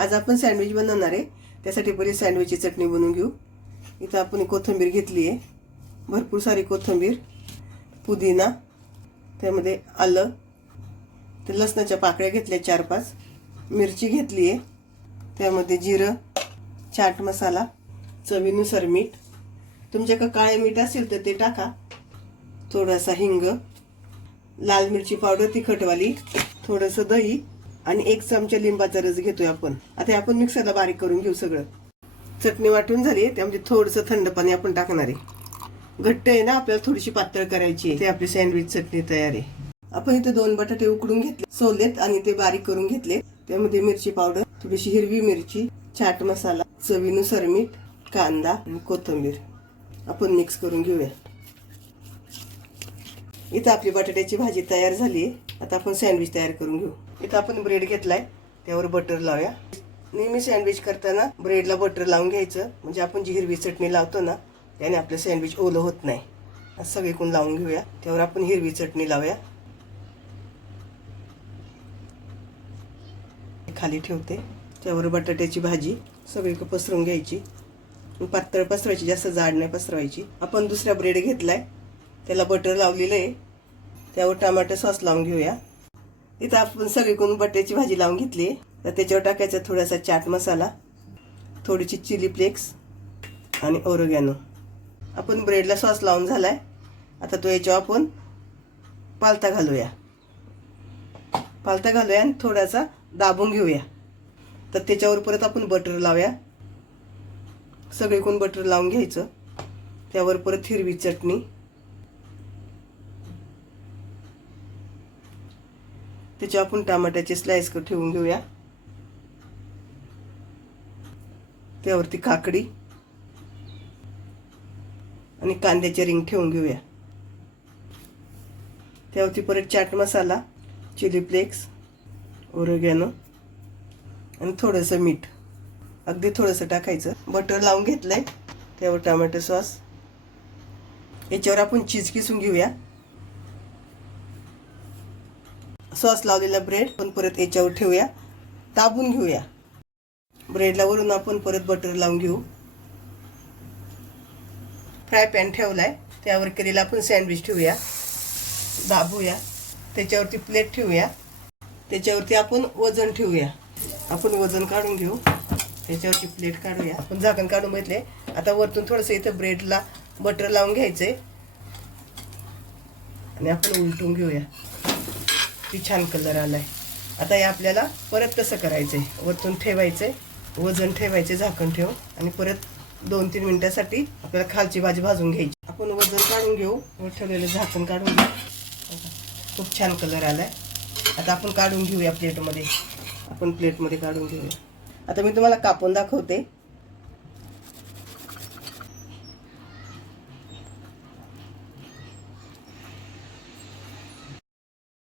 आज आपण सँडविच बनवणार आहे। त्यासाठी पहिले सँडविचची चटणी बनवून घेऊ। इथं आपण कोथिंबीर घेतली आहे, भरपूर सारी कोथिंबीर, पुदिना, त्यामध्ये आलं, ते लसणाच्या पाकळ्या घेतल्या 4-5, मिरची घेतली आहे, त्यामध्ये जिरं, चाट मसाला, चवीनुसार मीठ, तुमच्याकडे काळे मीठ असेल तर ते टाका, थोडासा हिंग, लाल मिरची पावडर तिखटवाली, थोडंसं दही आणि 1 चमचा लिंबाचा रस घेतोय आपण। आता आपण मिक्सरला बारीक करून घेऊ सगळं। चटणी वाटून झाली आहे, त्यामध्ये थोडंसं थंड पाणी आपण टाकणार आहे। घट्ट आहे ना, आपल्याला थोडीशी पातळ करायची आहे। ते आपली सँडविच चटणी तयार आहे। आपण इथे 2 बटाटे उकडून घेतले, सोललेत आणि ते बारीक करून घेतले। त्यामध्ये मिरची पावडर, थोडीशी हिरवी मिरची, चाट मसाला, चवीनुसार मीठ, कांदा आणि कोथिंबीर आपण मिक्स करून घेऊया। इथं आपली बटाट्याची भाजी तयार झाली आहे। आता आपण सँडविच तयार करून घेऊ। इथं आपण ब्रेड घेतलाय, त्यावर बटर लावूया। नेहमी सँडविच करताना ब्रेडला बटर लावून घ्यायचं, म्हणजे आपण जी हिरवी चटणी लावतो ना त्याने आपलं सँडविच ओलं होत नाही। सगळीकडून लावून घेऊया। त्यावर आपण हिरवी चटणी लावूया। खाली ठेवते, त्यावर बटाट्याची भाजी सगळीकडे पसरून घ्यायची, पातळ पसरवायची, जास्त जाड नाही पसरवायची। आपण दुसरा ब्रेड घेतलाय, त्याला बटर लावलेलं आहे, त्यावर टोमॅटो सॉस लावून घेऊया। इथं आपण सगळीकडून बटाट्याची भाजी लावून घेतली, तर त्याच्यावर टाकायचा थोडासा चाट मसाला, थोडीशी चिली फ्लेक्स आणि ओरिगॅनो। आपण ब्रेडला सॉस लावून झालाय, आता तो याच्यावर आपण पालथा घालूया आणि थोडासा दाबून घेऊया। तर त्याच्यावर परत आपण बटर लावूया, सगळीकडून बटर लावून घ्यायचं। त्यावर परत हिरवी चटणी, त्याच्यावर आपण टमाट्याचे स्लाइस ठेवून घेऊया। त्यावरती काकडी आणि कांद्याचे रिंग ठेवून घेऊया। त्यावरती परत chaat masala, chilli flakes, oregano आणि थोडंसं मीठ, अगदी थोडंसं टाकायचं। बटर लावून घेतलंय, त्यावर टोमॅटो सॉस, याच्यावर आपण चीज किसून घेऊया। सॉस लावलेला ब्रेड पण परत याच्यावर ठेवूया, दाबून घेऊया। ब्रेडला वरून आपण परत बटर लावून घेऊ। फ्राय पॅन ठेवलाय, त्यावर केलेला आपण सँडविच ठेवूया, दाबूया। त्याच्यावरती प्लेट ठेवूया, त्याच्यावरती आपण वजन ठेवूया। आपण वजन काढून घेऊ, त्याच्यावरती प्लेट काढूया। आपण झाकण काढून घेतले। आता वरतून थोडंसं इथं ब्रेडला बटर लावून घ्यायचंय आणि आपण उलटून घेऊया। ती छान कलर आलाय। आता हे आपल्याला परत तसं करायचंय, वरतून ठेवायचंय, वजन ठेवायचे झाकण ठेवून, आणि परत 2-3 मिनिटासाठी आपल्याला खालची भाजी भाजून घ्यायची। आपण वजन काढून घेऊ, वर ठेवलेलं झाकण काढून घेऊ। खूप छान कलर आलाय। आता आपण काढून घेऊया प्लेटमध्ये, आपण प्लेटमध्ये काढून घेऊया। आता मी तुम्हाला कापून दाखवते।